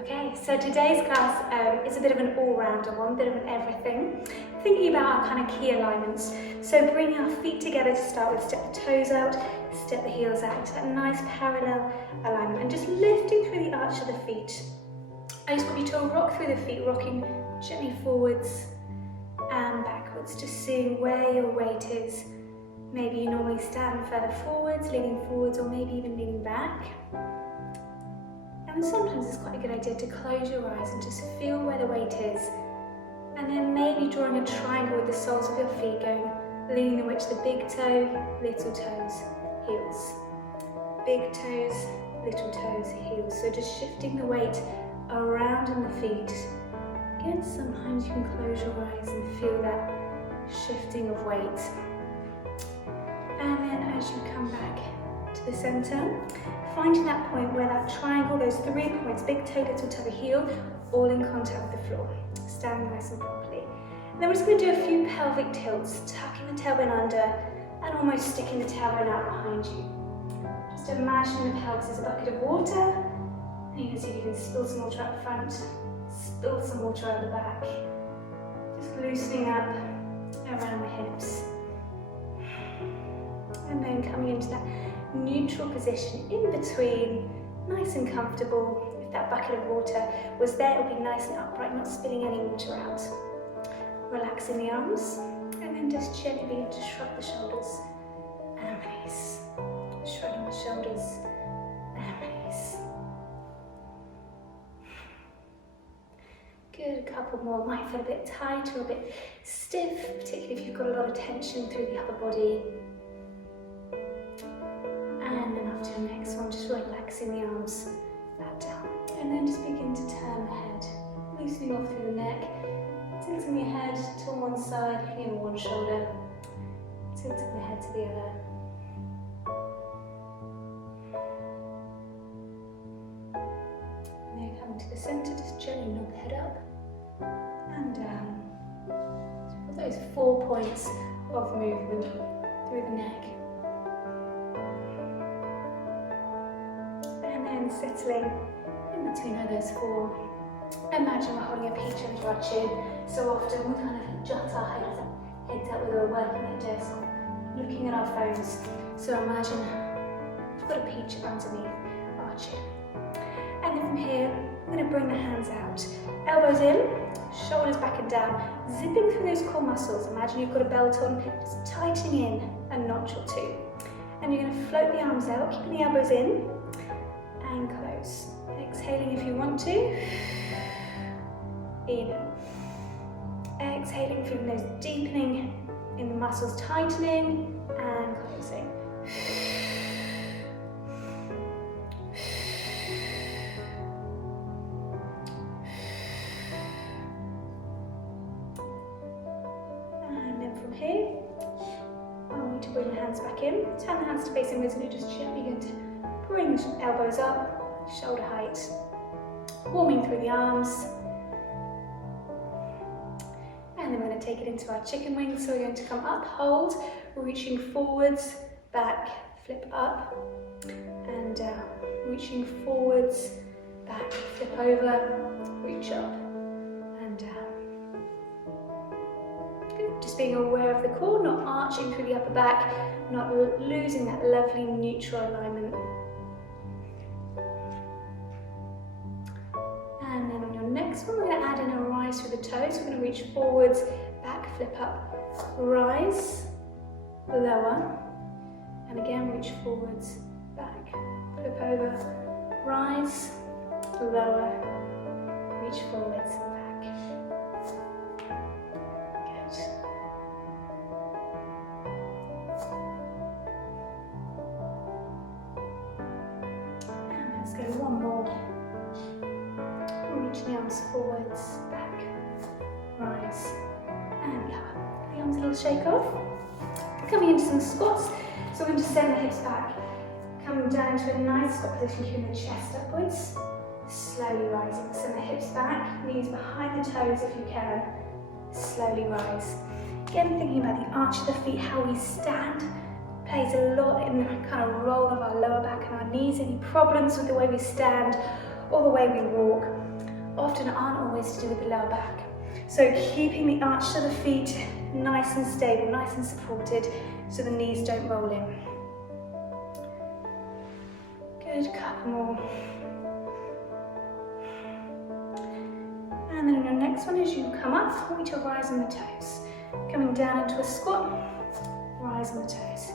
Okay, so today's class is a bit of an all-rounder one, a bit of an everything. Thinking about our kind of key alignments. So bringing our feet together to start with, step the toes out, step the heels out, that nice parallel alignment, and just lifting through the arch of the feet. I just want you to rock through the feet, rocking gently forwards and backwards, just seeing where your weight is. Maybe you normally stand further forwards, leaning forwards, or maybe even leaning back. And sometimes it's quite a good idea to close your eyes and just feel where the weight is. And then maybe drawing a triangle with the soles of your feet, going, leaning the weight to the big toe, little toes, heels. Big toes, little toes, heels. So just shifting the weight around in the feet. Again, sometimes you can close your eyes and feel that shifting of weight. And then as you come back to the center, finding that point where that triangle, those 3 points, big toe, little toe, heel, all in contact with the floor. Standing nice and properly. And then we're just going to do a few pelvic tilts, tucking the tailbone under and almost sticking the tailbone out behind you. Just imagine the pelvis is a bucket of water, and you can see if you can spill some water up front, spill some water out the back. Just loosening up around the hips. And then coming into that neutral position in between, nice and comfortable. If that bucket of water was there, it would be nice and upright, not spilling any water out. Relaxing the arms, and then just gently begin to shrug the shoulders and release. Shrugging the shoulders and release. Good, a couple more. Might feel a bit tight or a bit stiff, particularly if you've got a lot of tension through the upper body. And then after the next one, just relaxing the arms back down. And then just begin to turn the head, loosening off through the neck, tilting your head to one side, looking over one shoulder, tilting the head to the other. And then coming to the center, just gently nod the head up and down. So those 4 points of movement through the neck. Settling in between those 4. Imagine we're holding a peach under our chin. So often we kind of jut our heads up when we're working at a desk, looking at our phones. So imagine we've got a peach underneath our chin. And then from here, we're going to bring the hands out. Elbows in, shoulders back and down, zipping through those core muscles. Imagine you've got a belt on, just tightening in a notch or 2. And you're going to float the arms out, keeping the elbows in, and close. Exhaling if you want to. Inhale. Exhaling, feeling those deepening in the muscles, tightening and closing. And then from here, I want you to bring the hands back in. Turn the hands to face inwards and you just gently begin to bring the elbows up, shoulder height, warming through the arms. And then we're going to take it into our chicken wings. So we're going to come up, hold, reaching forwards, back, flip up, and down. Reaching forwards, back, flip over, reach up, and down. Good. Just being aware of the core, not arching through the upper back, not losing that lovely neutral alignment. And then on your next one, we're going to add in a rise through the toes. We're going to reach forwards, back, flip up, rise, lower, and again reach forwards, back, flip over, rise, lower, reach forwards, back. Good. And let's go one more. Reach the arms forwards, back, rise, and lower. The arms a little shake off. Coming into some squats, so we're going to send the hips back. Coming down to a nice squat position, keeping the chest upwards. Slowly rising. Send the hips back, knees behind the toes if you can. Slowly rise. Again, thinking about the arch of the feet, how we stand plays a lot in the kind of role of our lower back and our knees. Any problems with the way we stand or the way we walk, often aren't always to do with the lower back. So keeping the arch to the feet nice and stable, nice and supported, so the knees don't roll in. Good, couple more. And then on your next one, as you come up, I want you to rise on the toes. Coming down into a squat, rise on the toes.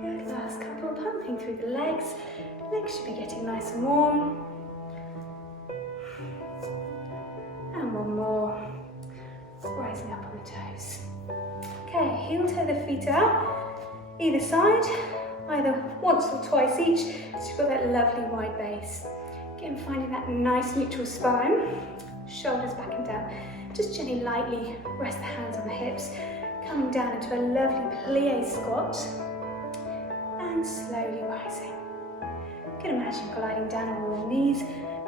Good, last couple, pumping through the legs. Legs should be getting nice and warm. And one more. Rising up on the toes. Okay, heel toe the feet out, either side, either once or twice each, so you've got that lovely wide base. Again, finding that nice neutral spine, shoulders back and down. Just gently, lightly rest the hands on the hips, coming down into a lovely plie squat, and slowly rising. You can imagine gliding down on your knees,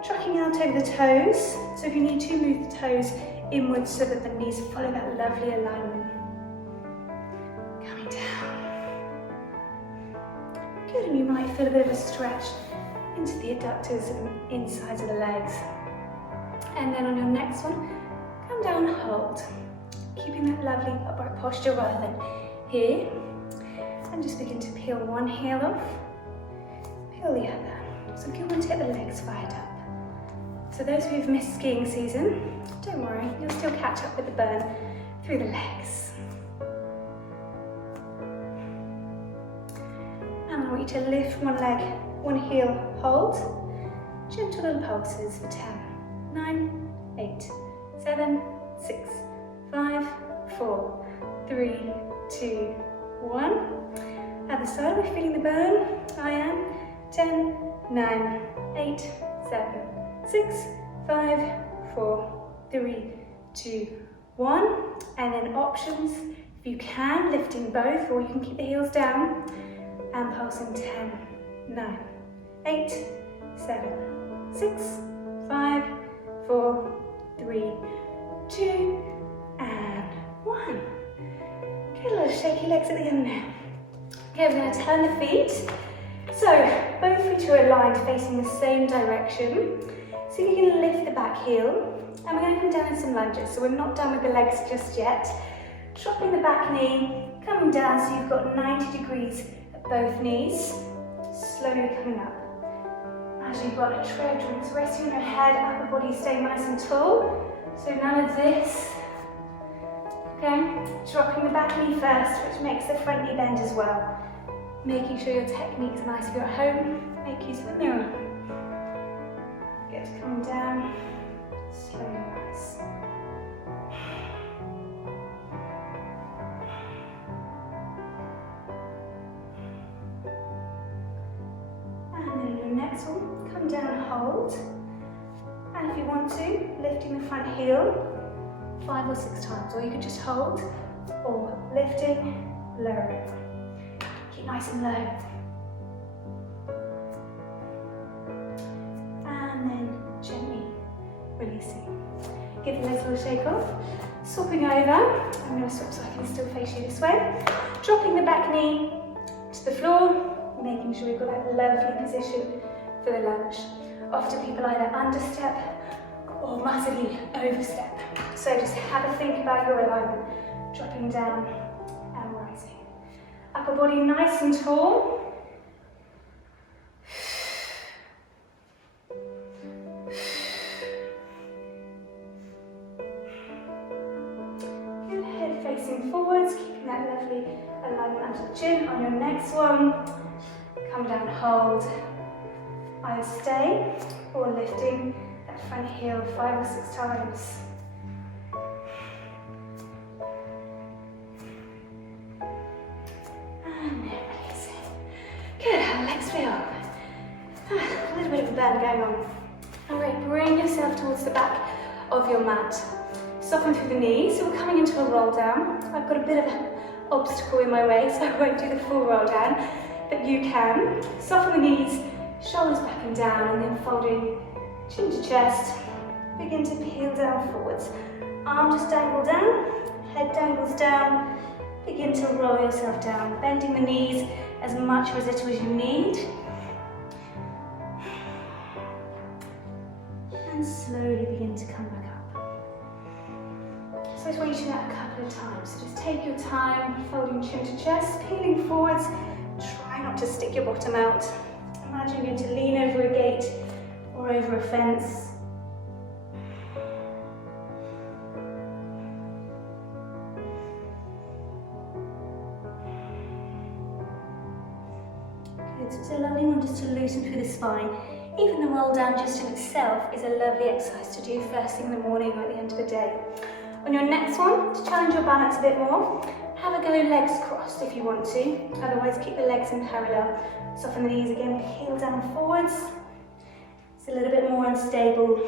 trucking out over the toes, so if you need to, move the toes inwards so that the knees follow that lovely alignment. Coming down. Good, and you might feel a bit of a stretch into the adductors and insides of the legs. And then on your next one, come down, hold. Keeping that lovely upright posture rather than here. And just begin to peel one heel off, peel the other. So if you want to get the legs fired up. So those who've missed skiing season, don't worry, you'll still catch up with the burn through the legs. And I want you to lift one leg, one heel, hold. Gentle little pulses for 10, 9, 8, 7, 6, 5, 4, 3, 2, 1. Other side, we're feeling the burn. I am. 10, 9, 8, 7, 6, 5, 4, 3, 2, 1. And then options, if you can, lifting both, or you can keep the heels down and pulsing 10, 9, 8, 7, 6, 5, 4, 3, 2, and 1. Good, little shaky legs at the end now. Okay, we're going to turn the feet. So, both feet are aligned facing the same direction. So you can lift the back heel, and we're going to come down in some lunges. So we're not done with the legs just yet. Dropping the back knee, coming down so you've got 90 degrees at both knees. Slowly coming up. As you've got a tray of drinks resting on your head, upper body staying nice and tall. So none of this. Okay, dropping the back knee first, which makes the front knee bend as well. Making sure your technique's nice if you're at home. Make use of the mirror. Good, coming down, slowly rise. And then your next one, come down and hold. And if you want to, lifting the front heel 5 or 6 times, or you could just hold, or lifting, lowering. Keep nice and low. And then gently releasing. Give the legs a little shake off. Swapping over. I'm going to swap so I can still face you this way. Dropping the back knee to the floor, making sure you've got that lovely position for the lunge. Often people either understep or massively overstep. So just have a think about your alignment. Dropping down and rising. Upper body nice and tall. Good, head facing forwards, keeping that lovely alignment under the chin. On your next one, come down, hold. Either stay or lifting that front heel 5 or 6 times. And then releasing. Good, how the legs feel? A little bit of a burn going on. Alright, bring yourself towards the back of your mat. Soften through the knees, so we're coming into a roll down. I've got a bit of an obstacle in my way, so I won't do the full roll down, but you can. Soften the knees, shoulders back and down, and then folding chin to chest. Begin to peel down forwards. Arm just dangle down, head dangles down. Begin to roll yourself down, bending the knees as much residual as you need. And slowly begin to come back up. So I just want you to do that a couple of times. So just take your time, folding chin to chest, peeling forwards. Try not to stick your bottom out. Imagine you're going to lean over a gate or over a fence. Good, so it's a lovely one just to loosen through the spine. Even the roll down just in itself is a lovely exercise to do first thing in the morning or at the end of the day. On your next one, to challenge your balance a bit more, have a go legs crossed if you want to. Otherwise, keep the legs in parallel. Soften the knees again, peel down forwards. It's a little bit more unstable.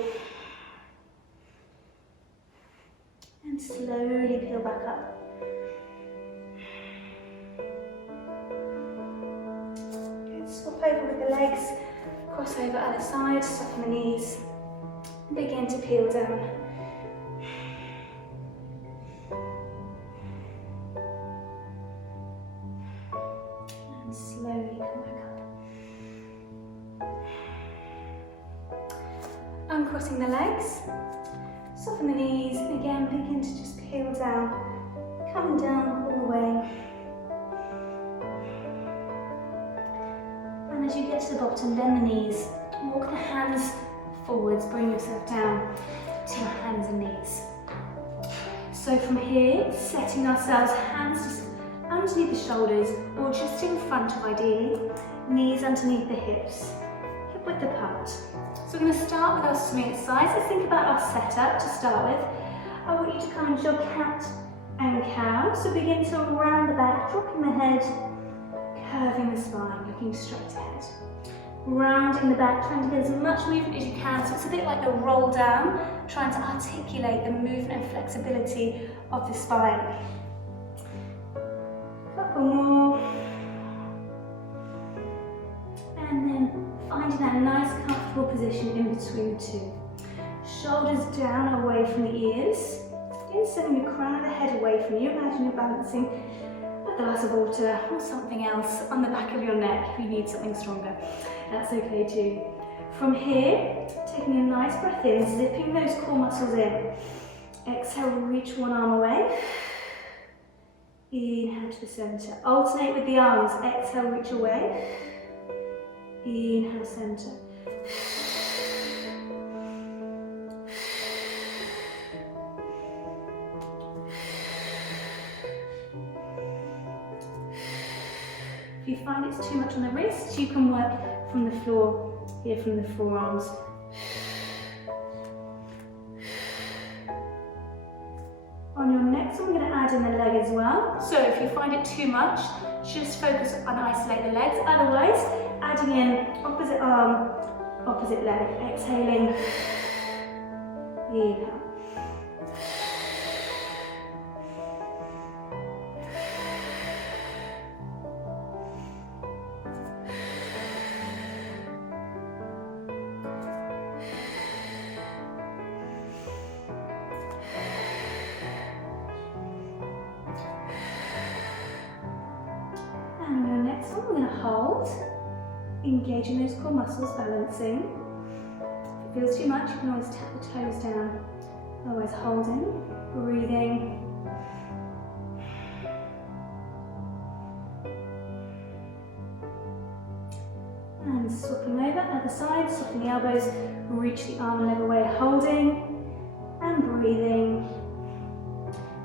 And slowly peel back up. Good, swap over with the legs. Cross over other side, soften the knees, begin to peel down. And slowly come back up. Uncrossing the legs, soften the knees, and again begin to just peel down, coming down all the way. And as you get to the bottom, bend the knees, walk the hands forwards, bring yourself down to your hands and knees. So from here, setting ourselves, hands just underneath the shoulders or just in front of ideally, knees underneath the hips, hip width apart. So we're going to start with our swing exercise. Let's think about our setup to start with. I want you to come into your cat and cow. So begin to round the back, dropping the head, curving the spine, looking straight ahead. Rounding the back, trying to get as much movement as you can. So it's a bit like the roll down, trying to articulate the movement and flexibility of the spine. Couple more. And then finding that nice comfortable position in between the two. Shoulders down away from the ears. Again, sending the crown of the head away from you. Imagine you're balancing a glass of water or something else on the back of your neck if you need something stronger. That's okay too. From here, taking a nice breath in, zipping those core muscles in. Exhale, reach one arm away. Inhale to the center. Alternate with the arms. Exhale, reach away. Inhale, center. If you find it's too much on the wrists, you can work from the floor, here from the forearms. On your next one, we're going to add in the leg as well. So if you find it too much, just focus on isolate the legs. Otherwise, adding in opposite arm, opposite leg. Exhaling. Inhale. And on your next one, we're going to hold, engaging those core muscles, balancing. If it feels too much, you can always tap the toes down. Otherwise, holding, breathing. And swapping over, other side, soften the elbows, reach the arm and leg away, holding and breathing.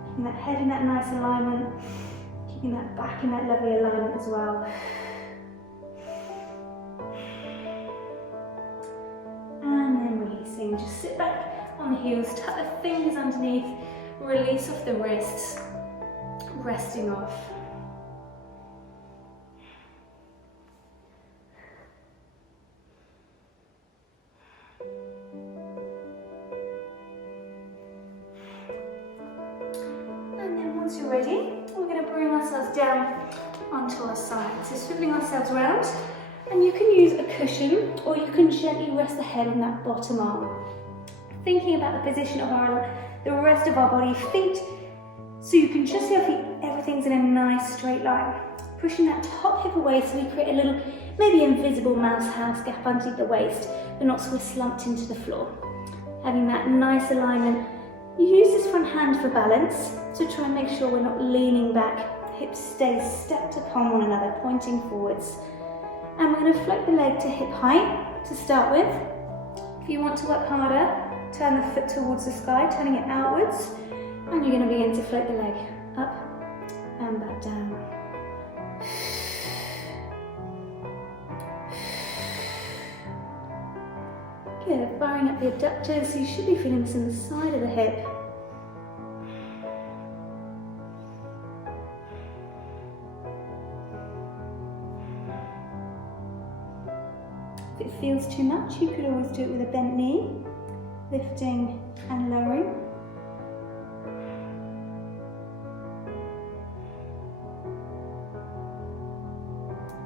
Keeping that head in that nice alignment. Keeping that back in that lovely alignment as well. And then releasing. Just sit back on the heels, tuck the fingers underneath, release off the wrists, resting off. And then once you're ready, we're going to bring ourselves down onto our side. So swiveling ourselves around, and you can use a cushion or you can gently rest the head on that bottom arm. Thinking about the position of our the rest of our body, feet, so you can just see our feet, everything's in a nice straight line. Pushing that top hip away so we create a little, maybe invisible mouse house gap underneath the waist, but not so we're slumped into the floor. Having that nice alignment. You use this front hand for balance, so try and make sure we're not leaning back. Hips stay stepped upon one another, pointing forwards. And we're going to float the leg to hip height to start with. If you want to work harder, turn the foot towards the sky, turning it outwards, and you're going to begin to float the leg up and back down. Good, firing up the abductors, so you should be feeling this in the side of the hip. If it feels too much, you could always do it with a bent knee, lifting and lowering.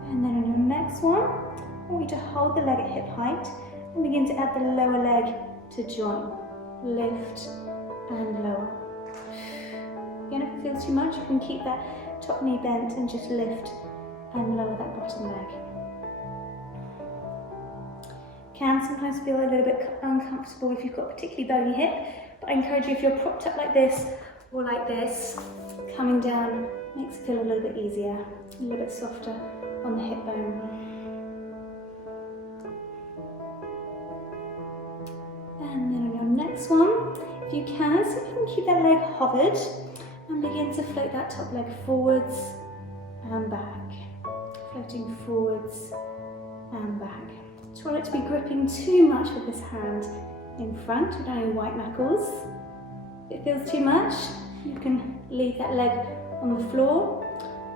And then on your next one, I want you to hold the leg at hip height and begin to add the lower leg to join. Lift and lower. Again, if it feels too much, you can keep that top knee bent and just lift and lower that bottom leg. Can sometimes feel a little bit uncomfortable if you've got a particularly bony hip, but I encourage you, if you're propped up like this or like this, coming down makes it feel a little bit easier, a little bit softer on the hip bone. And then on your next one, if you can, so you can keep that leg hovered and begin to float that top leg forwards and back. Floating forwards and back. Try not to be gripping too much with this hand in front with only white knuckles. If it feels too much, you can leave that leg on the floor.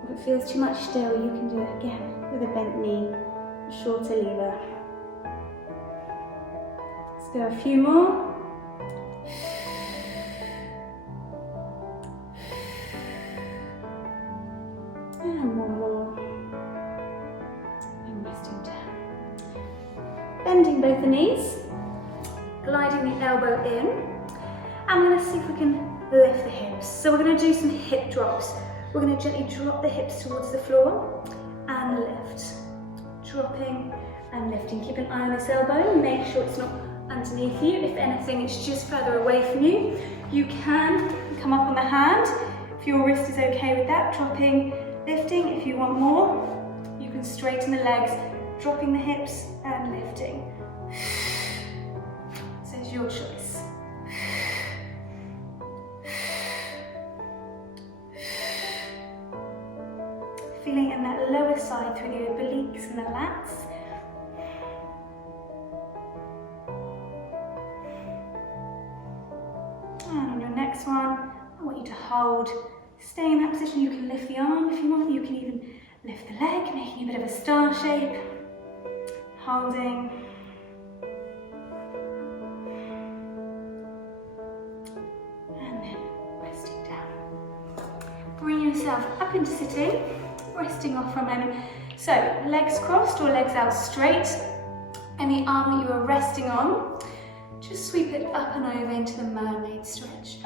If it feels too much still, you can do it again with a bent knee, a shorter lever. Let's go a few more. And one more. And resting down. Bending both the knees, gliding the elbow in. And we're going to see if we can lift the hips. So we're going to do some hip drops. We're going to gently drop the hips towards the floor and lift. Dropping and lifting. Keep an eye on this elbow. Make sure it's not underneath you. If anything, it's just further away from you. You can come up on the hand. If your wrist is okay with that, dropping, lifting. If you want more, you can straighten the legs, dropping the hips and lifting. So it's your choice. Feeling in that lower side through the obliques and the lats. And on your next one, I want you to hold. Stay in that position. You can lift the arm if you want. You can even lift the leg, making a bit of a star shape. Holding. And then resting down. Bring yourself up into sitting. Resting off for a moment. So, legs crossed or legs out straight. And the arm that you are resting on, just sweep it up and over into the mermaid stretch.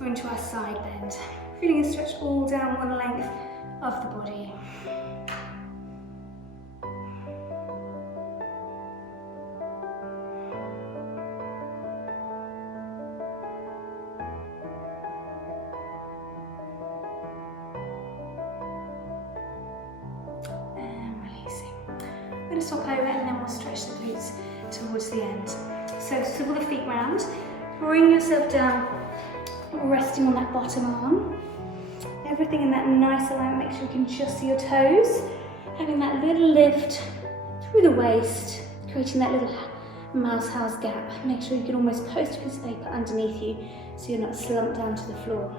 Or into our side bend. Feeling a stretch all down one length of the body. Swap over and then we'll stretch the glutes towards the end. So swivel the feet round, bring yourself down, resting on that bottom arm. Everything in that nice alignment, make sure you can just see your toes. Having that little lift through the waist, creating that little mouse house gap. Make sure you can almost post a piece of paper underneath you so you're not slumped down to the floor.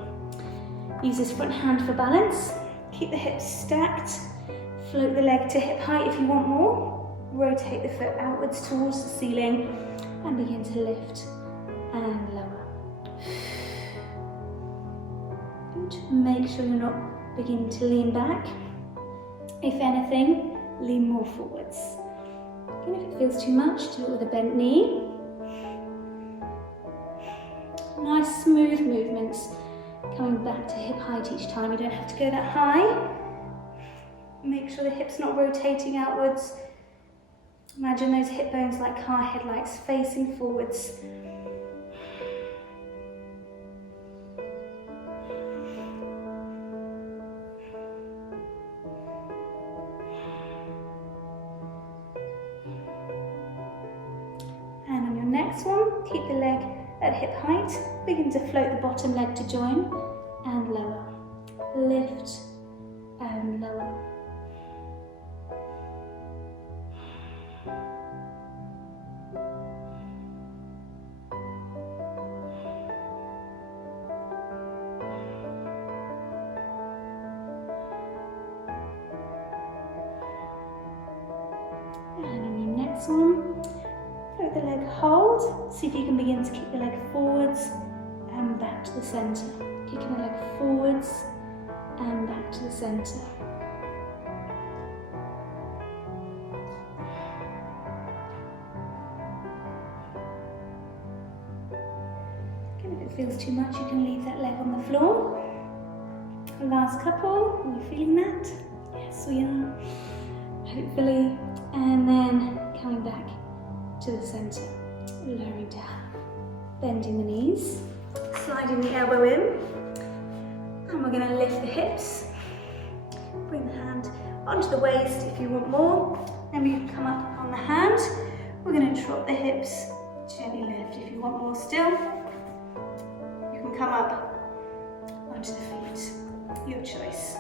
Use this front hand for balance. Keep the hips stacked. Float the leg to hip height if you want more. Rotate the foot outwards towards the ceiling and begin to lift and lower. Good. Make sure you're not beginning to lean back. If anything, lean more forwards. And if it feels too much, do it with a bent knee. Nice smooth movements, coming back to hip height each time. You don't have to go that high. Make sure the hip's not rotating outwards. Imagine those hip bones like car headlights facing forwards. And on your next one, keep the leg at hip height. Begin to float the bottom leg to join and lower. Lift and lower. One. Float the leg, hold. See if you can begin to kick the leg forwards and back to the centre. Kicking the leg forwards and back to the centre. Again, if it feels too much, you can leave that leg on the floor. Last couple. Are you feeling that? Yes, we are. Hopefully. And then coming back to the centre, lowering down, bending the knees, sliding the elbow in, and we're going to lift the hips, bring the hand onto the waist if you want more, then we can come up on the hand, we're going to drop the hips, gently lift. If you want more still, you can come up onto the feet, your choice.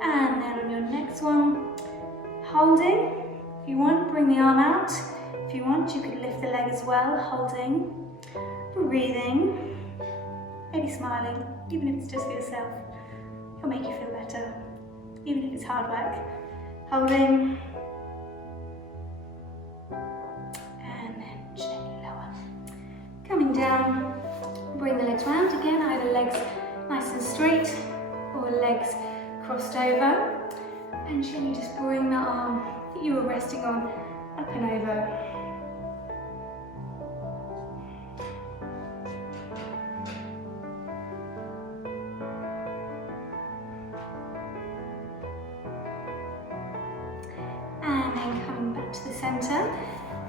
And then on your next one, holding. If you want, bring the arm out. If you want, you could lift the leg as well, holding, breathing, maybe smiling, even if it's just for yourself. It'll make you feel better, even if it's hard work. Holding. Coming down, bring the legs round again, either legs nice and straight or legs crossed over, and gently just bring the arm that you were resting on up and over. And then coming back to the centre,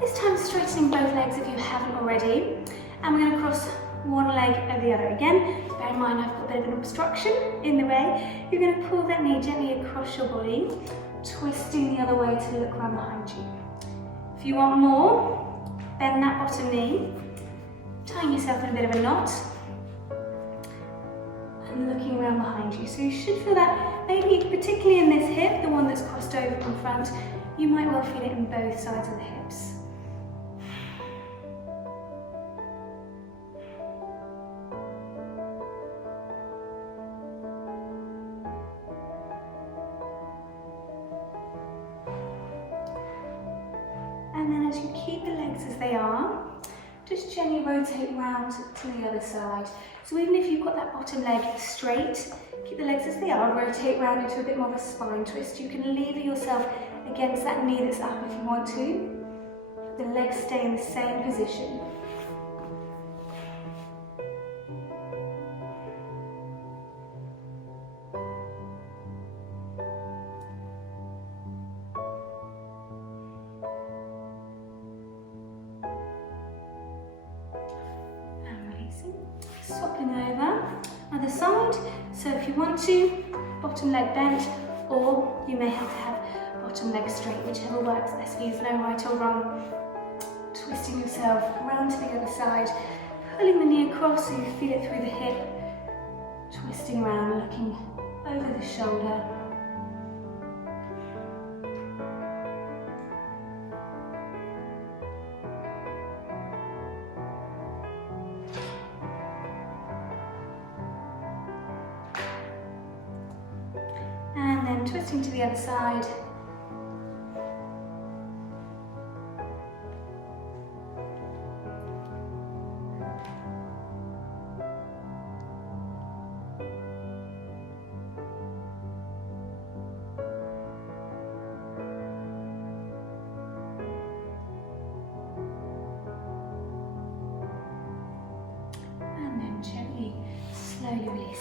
this time straightening both legs if you haven't already. And we're going to cross one leg over the other. Again, bear in mind I've got a bit of an obstruction in the way. You're going to pull that knee gently across your body, twisting the other way to look around behind you. If you want more, bend that bottom knee, tying yourself in a bit of a knot, and looking around behind you. So you should feel that, maybe particularly in this hip, the one that's crossed over in front, you might well feel it in both sides of the hips. And then as you keep the legs as they are, just gently rotate round to the other side. So even if you've got that bottom leg straight, keep the legs as they are, rotate round into a bit more of a spine twist. You can lever yourself against that knee that's up if you want to. The legs stay in the same position. Swapping over, other side. So if you want to, bottom leg bent, or you may have to have bottom leg straight, whichever works best for you. There's no right or wrong. Twisting yourself around to the other side, pulling the knee across so you feel it through the hip, twisting around, looking over the shoulder. And then twisting to the other side.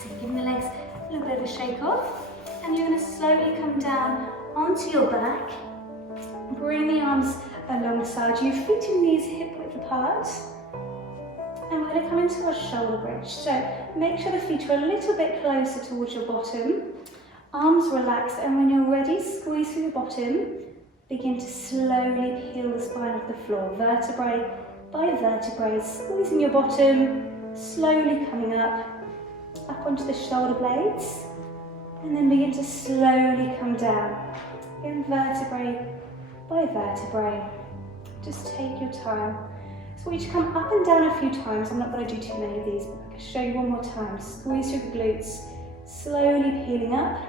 So you're giving the legs a little bit of a shake off, and you're going to slowly come down onto your back. Bring the arms alongside you, feet and knees hip width apart. And we're going to come into our shoulder bridge. So make sure the feet are a little bit closer towards your bottom. Arms relaxed, and when you're ready, squeeze through the bottom. Begin to slowly peel the spine off the floor, vertebrae by vertebrae, squeezing your bottom, slowly coming up onto the shoulder blades, and then begin to slowly come down, again vertebrae by vertebrae. Just take your time. So I want you to come up and down a few times. I'm not going to do too many of these, but I'll show you one more time. Squeeze through the glutes, slowly peeling up.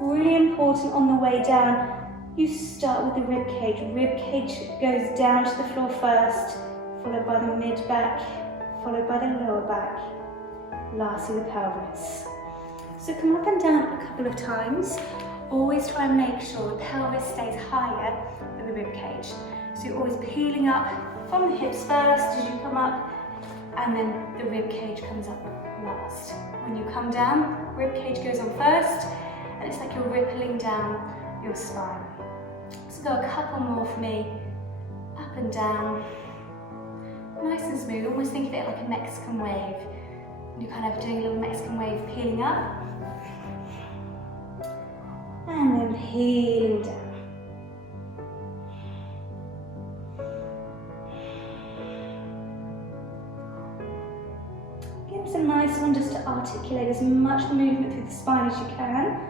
Really important on the way down, you start with the rib cage. Rib cage goes down to the floor first, followed by the mid back, followed by the lower back, lastly the pelvis. So come up and down a couple of times. Always try and make sure the pelvis stays higher than the rib cage. So you're always peeling up from the hips first as you come up, and then the rib cage comes up last. When you come down, rib cage goes on first, and it's like you're rippling down your spine. So go a couple more for me, up and down, nice and smooth. Almost think of it like a Mexican wave. You're kind of doing a little Mexican wave, peeling up, and then peeling down. It's a nice one just to articulate as much movement through the spine as you can.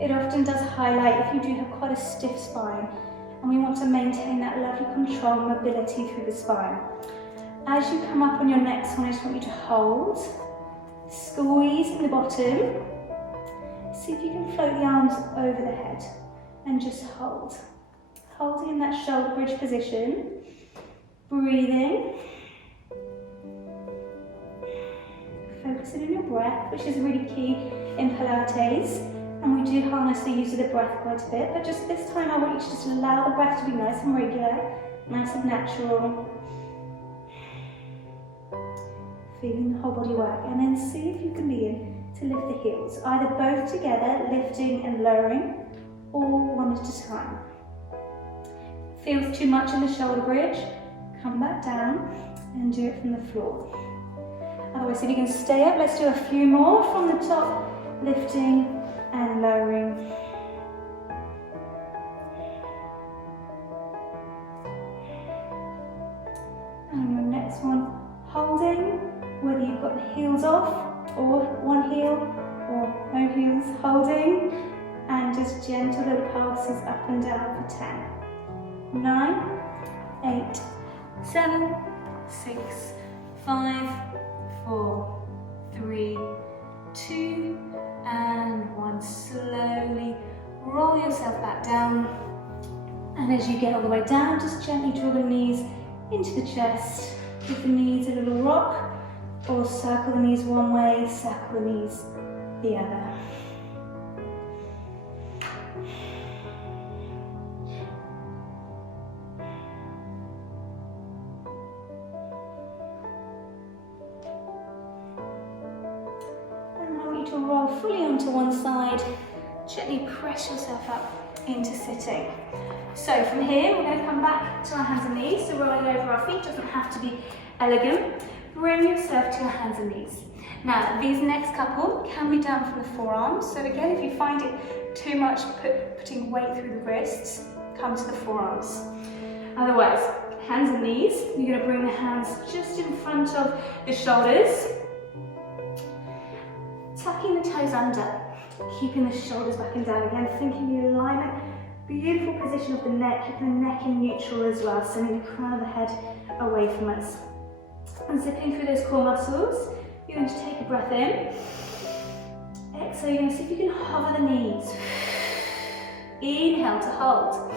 It often does highlight if you do have quite a stiff spine, and we want to maintain that lovely control and mobility through the spine. As you come up on your next one, I just want you to hold, squeeze in the bottom. See if you can float the arms over the head and just hold. Holding in that shoulder bridge position, breathing. Focusing on your breath, which is really key in Pilates, and we do harness the use of the breath quite a bit, but just this time I want you to just allow the breath to be nice and regular, nice and natural. Feeling the whole body work, and then see if you can begin to lift the heels, either both together, lifting and lowering, or one at a time. Feels too much in the shoulder bridge, come back down and do it from the floor. Otherwise, if you can stay up, let's do a few more from the top, lifting and lowering. And your next one, holding, whether you've got the heels off, or one heel, or no heels, holding, and just gentle little pulses up and down for 10, 9, 8, 7, 6, 5, 4, 3, 2, and 1. Slowly roll yourself back down, and as you get all the way down, just gently draw the knees into the chest. Give the knees a little rock, or circle the knees one way, circle the knees the other. To roll fully onto one side, gently press yourself up into sitting. So from here, we're going to come back to our hands and knees, so rolling over our feet doesn't have to be elegant. Bring yourself to your hands and knees. Now, these next couple can be done from the forearms, so again, if you find it too much putting weight through the wrists, come to the forearms. Otherwise, hands and knees, you're going to bring the hands just in front of the shoulders, tucking the toes under, keeping the shoulders back and down again, thinking the alignment, beautiful position of the neck, keeping the neck in neutral as well, sending the crown of the head away from us. And zipping through those core muscles, you're going to take a breath in. Exhale, you're going to see if you can hover the knees. Inhale to hold.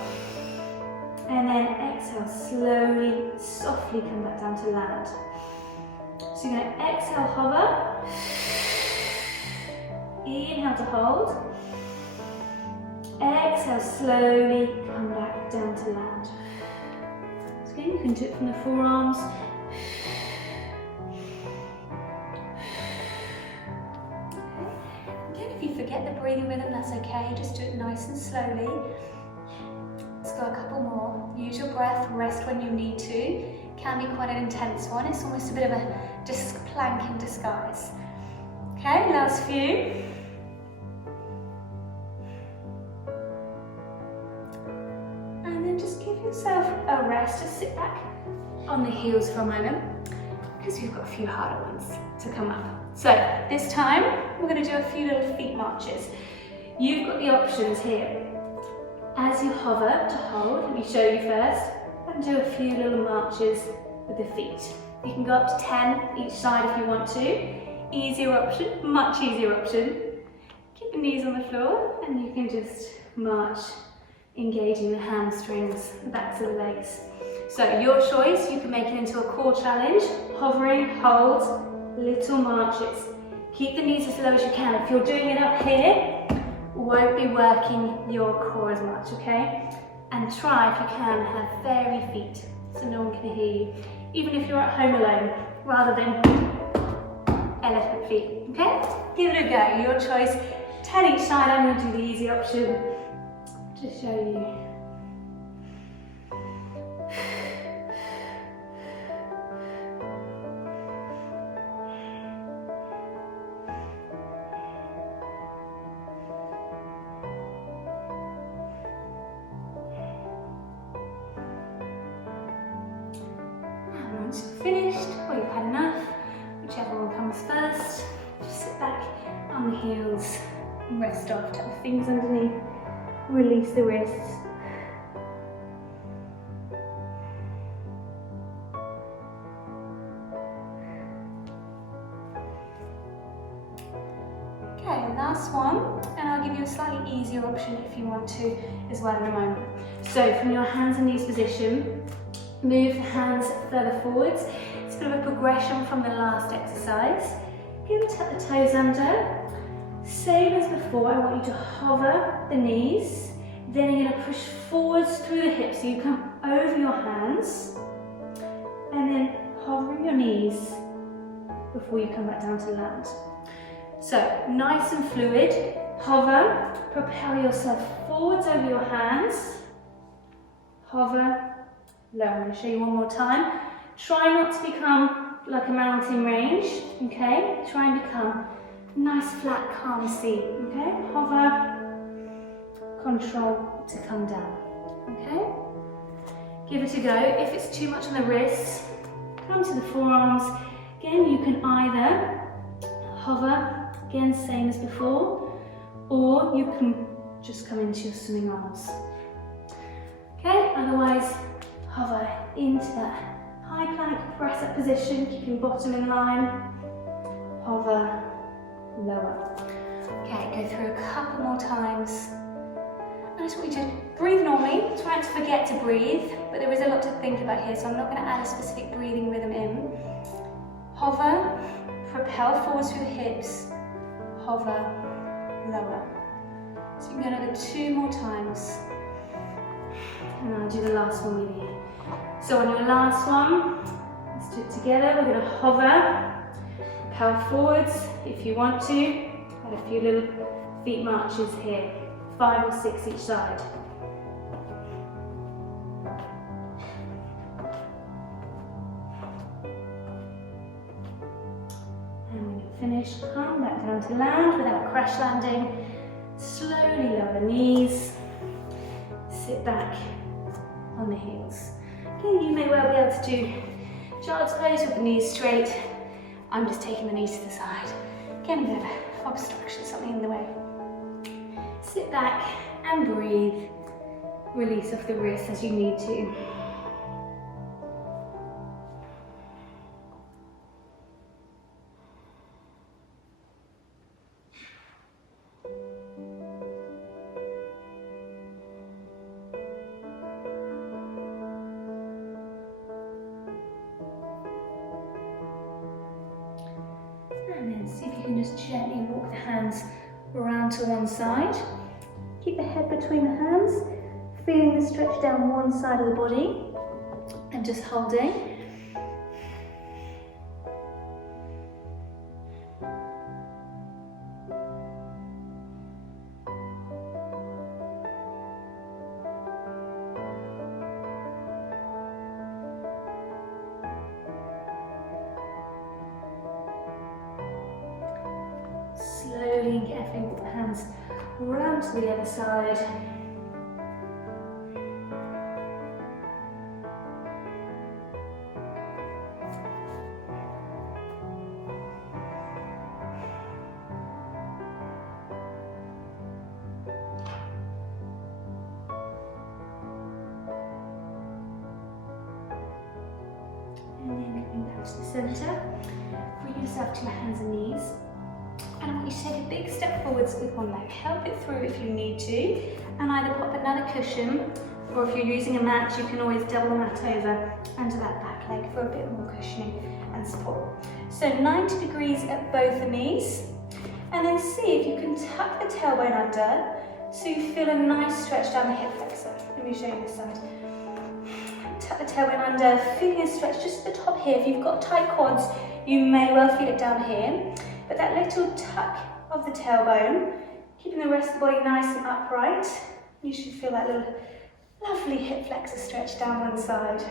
And then exhale, slowly, softly come back down to land. So you're going to exhale, hover. Inhale to hold. Exhale, slowly come back down to land. So again, you can do it from the forearms. breathing rhythm, that's okay. Just do it nice and slowly. Let's go a couple more. Use your breath, rest when you need to. Can be quite an intense one. It's almost a bit of a plank in disguise. Okay, last few. And then just give yourself a rest. Just sit back on the heels for a moment, because we've got a few harder ones to come up. So this time we're going to do a few little feet marches. You've got the options here. As you hover to hold, let me show you first, and do a few little marches with the feet. You can go up to 10 each side if you want to. Easier option, much easier option. Keep the knees on the floor and you can just march, engaging the hamstrings, the backs of the legs. So your choice, you can make it into a core challenge, hovering, hold, little marches. Keep the knees as low as you can. If you're doing it up here, won't be working your core as much, okay? And try, if you can, have fairy feet so no one can hear you. Even if you're at home alone, rather than elephant feet, okay? Give it a go, your choice. 10 each side, I'm going to do the easy option to show you. Once you're finished, or you've had enough, whichever one comes first, just sit back on the heels and rest off. Tuck the fingers underneath, release the wrists. Okay, last one, and I'll give you a slightly easier option if you want to as well in a moment. So from your hands and knees position, move the hands further forwards. It's a bit of a progression from the last exercise. You're going to tuck the toes under. Same as before, I want you to hover the knees. Then you're going to push forwards through the hips. So you come over your hands and then hovering your knees before you come back down to land. So nice and fluid. Hover, propel yourself forwards over your hands. Hover. Low. I'm going to show you one more time. Try not to become like a mountain range, okay? Try and become nice, flat, calm seat, okay? Hover, control to come down, okay? Give it a go. If it's too much on the wrists, come to the forearms. Again, you can either hover, again, same as before, or you can just come into your swimming arms, okay? Otherwise, hover into that high plank press up position, keeping bottom in line. Hover, lower. Okay, go through a couple more times. I just want you to breathe normally. Try not to forget to breathe, but there is a lot to think about here, so I'm not going to add a specific breathing rhythm in. Hover, propel forwards through the hips. Hover, lower. So you can go another 2 more times. And I'll do the last one with you. So on your last one, let's do it together. We're going to hover, propel forwards if you want to. Add a few little feet marches here, 5 or 6 each side. And when you're finished, come back down to land without crash landing. Slowly lower the knees. Sit back on the heels. Okay, you may well be able to do child's pose with the knees straight. I'm just taking the knees to the side. Again, a bit of obstruction, something in the way. Sit back and breathe. Release off the wrists as you need to. And then see if you can just gently walk the hands around to one side. Keep the head between the hands, feeling the stretch down one side of the body and just holding. onto the other side. To the centre, bring yourself to your hands and knees, and I want you to take a big step forwards with one leg. Help it through if you need to, and either pop another cushion, or if you're using a mat, you can always double the mat over under that back leg for a bit more cushioning and support. So 90 degrees at both the knees, and then see if you can tuck the tailbone under so you feel a nice stretch down the hip flexor. Let me show you this side. Tuck the tailbone under, feeling a stretch just at the top here. If you've got tight quads, you may well feel it down here. But that little tuck of the tailbone, keeping the rest of the body nice and upright, you should feel that little lovely hip flexor stretch down one side.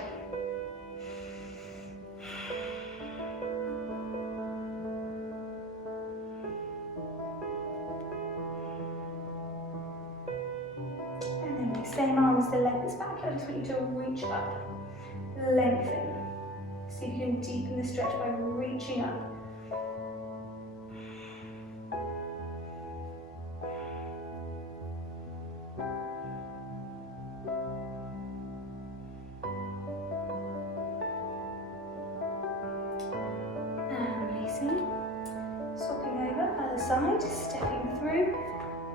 And then the same arm as the leg that's back. I just want you to reach up. Lengthen. See if you can deepen the stretch by reaching up. And releasing. Swapping over, other side, stepping through.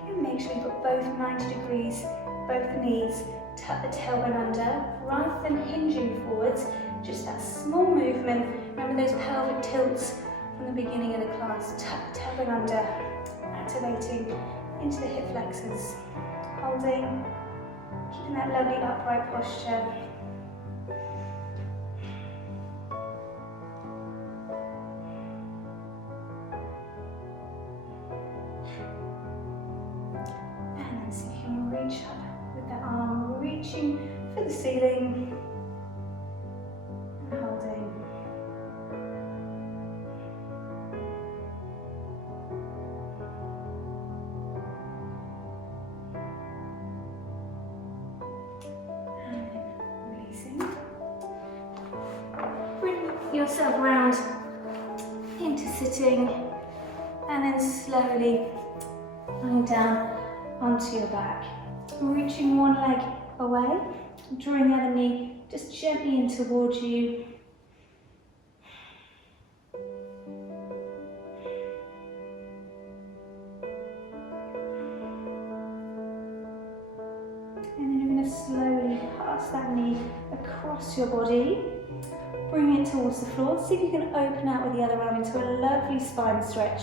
Again, make sure you've got both 90 degrees, both knees. Tuck the tailbone under, rather than hinging forwards, just that small movement. Remember those pelvic tilts from the beginning of the class. Tuck the tailbone under, activating into the hip flexors. Holding, keeping that lovely upright posture. And then see if you can reach up. With the arm reaching for the ceiling and holding. And releasing. Bring yourself around into sitting and then slowly lying down onto your back. Reaching one leg away, drawing the other knee just gently in towards you. And then you're going to slowly pass that knee across your body, bring it towards the floor. See if you can open out with the other arm into a lovely spine stretch.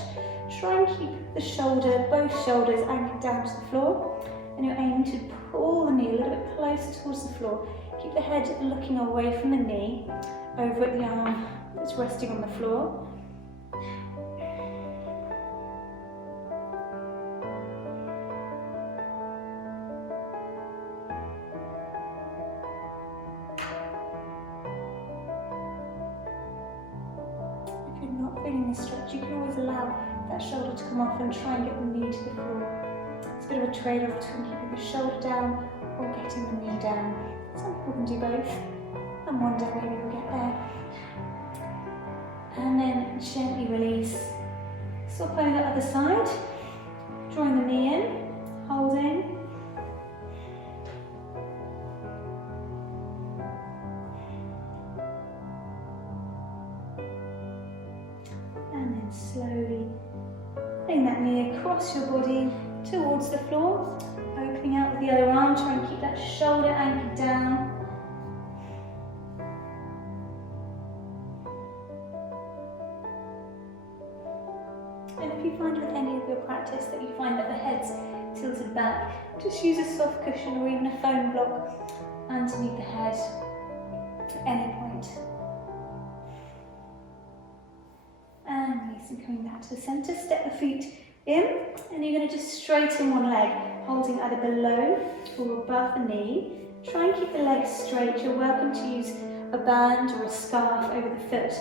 Try and keep the shoulder, both shoulders anchored down to the floor. And you're aiming to pull the knee a little bit closer towards the floor. Keep the head looking away from the knee, over at the arm that's resting on the floor. If you're not feeling this stretch, you can always allow that shoulder to come off and try and get the knee to the floor. It's a bit of a trade-off between keeping the shoulder down or getting the knee down. Some people can do both, and one day maybe we'll get there. And then gently release. Swap over the other side, drawing the knee in, holding. And then slowly bring that knee across your body towards the floor, opening out with the other arm, try and keep that shoulder anchored down. And if you find with any of your practice that you find that the head's tilted back, just use a soft cushion or even a foam block underneath the head at any point. And releasing, coming back to the centre, step the feet in, and you're going to just straighten one leg, holding either below or above the knee. Try and keep the legs straight. You're welcome to use a band or a scarf over the foot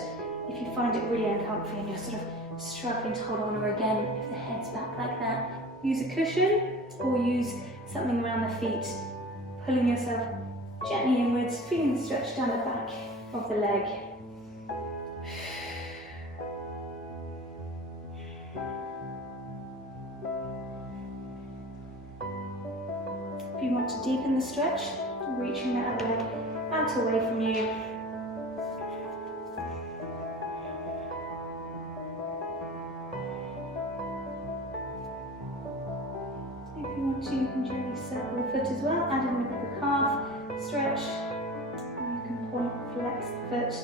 if you find it really uncomfy and you're sort of struggling to hold on, or again, if the head's back like that, use a cushion or use something around the feet, pulling yourself gently inwards, feeling the stretch down the back of the leg. If you want to deepen the stretch, reaching that other leg out away from you. If you want to, you can gently circle the foot as well, add in a bit of the calf stretch. And you can point, flex the foot.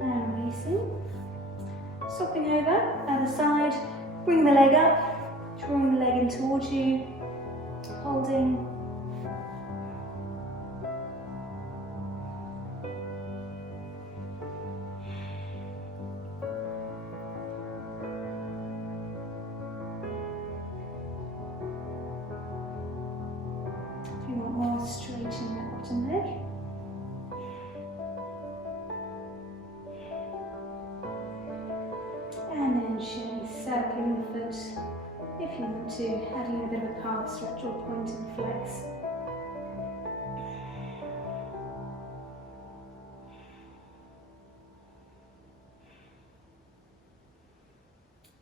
And releasing. Swapping over, other side, bring the leg up, drawing the leg in towards you, holding. If you want more, straighten that bottom leg. And then gently circling the foot, if you want to, adding a bit of a calf stretch or point and flex.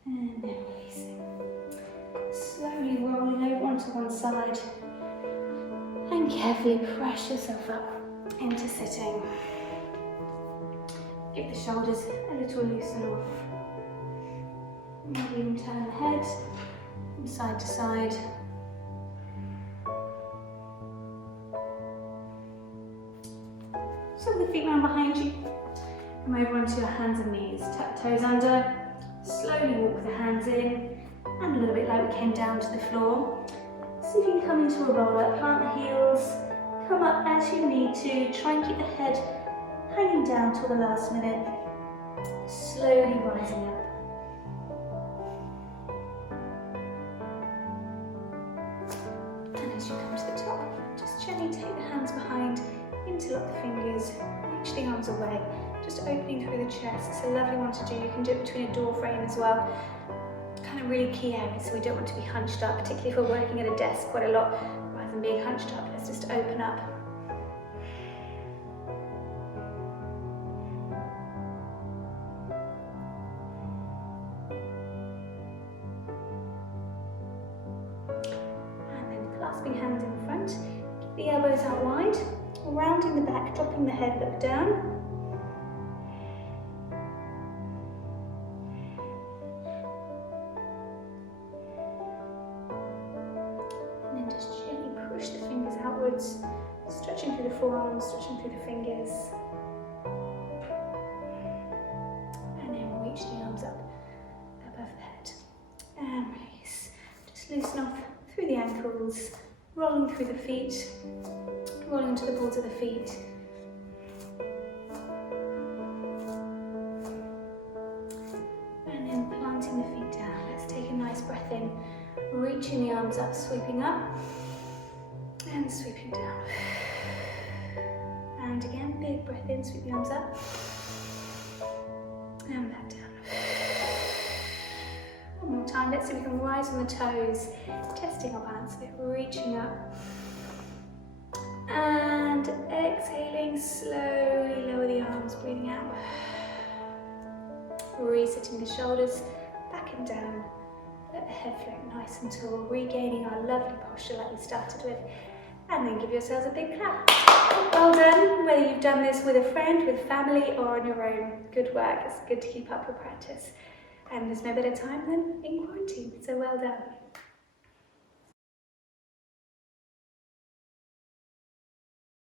And then releasing. Slowly rolling over onto one side and carefully press yourself up into sitting. Give the shoulders a little loosen off. Maybe even turn the head from side to side. So with the feet round behind you, come over onto your hands and knees. Tuck toes under, slowly walk the hands in, and a little bit like we came down to the floor. See if you can come into a roll up, plant the heels, come up as you need to, try and keep the head hanging down till the last minute, slowly rising up. As you come to the top, just gently take the hands behind, interlock the fingers, reach the arms away, just opening through the chest. It's a lovely one to do. You can do it between a door frame as well. Kind of really key areas, so we don't want to be hunched up, particularly if we're working at a desk quite a lot. Rather than being hunched up, let's just open up. Clasping hands in front, keep the elbows out wide, rounding the back, dropping the head, look down. And then just gently push the fingers outwards, stretching through the forearms, stretching through the fingers. And then reach the arms up above the head. And release. Just loosen off through the ankles, rolling through the feet, rolling to the balls of the feet. And then planting the feet down. Let's take a nice breath in, reaching the arms up, sweeping up, and sweeping down. And again, big breath in, sweep the arms up, and back down. One more time, let's see if we can rise on the toes, testing our balance a bit, reaching up. And exhaling, slowly lower the arms, breathing out. Resetting the shoulders back and down. Let the head float nice and tall, regaining our lovely posture like we started with. And then give yourselves a big clap. Well done, whether you've done this with a friend, with family, or on your own. Good work, it's good to keep up your practice. And there's no better time than in quarantine, so well done.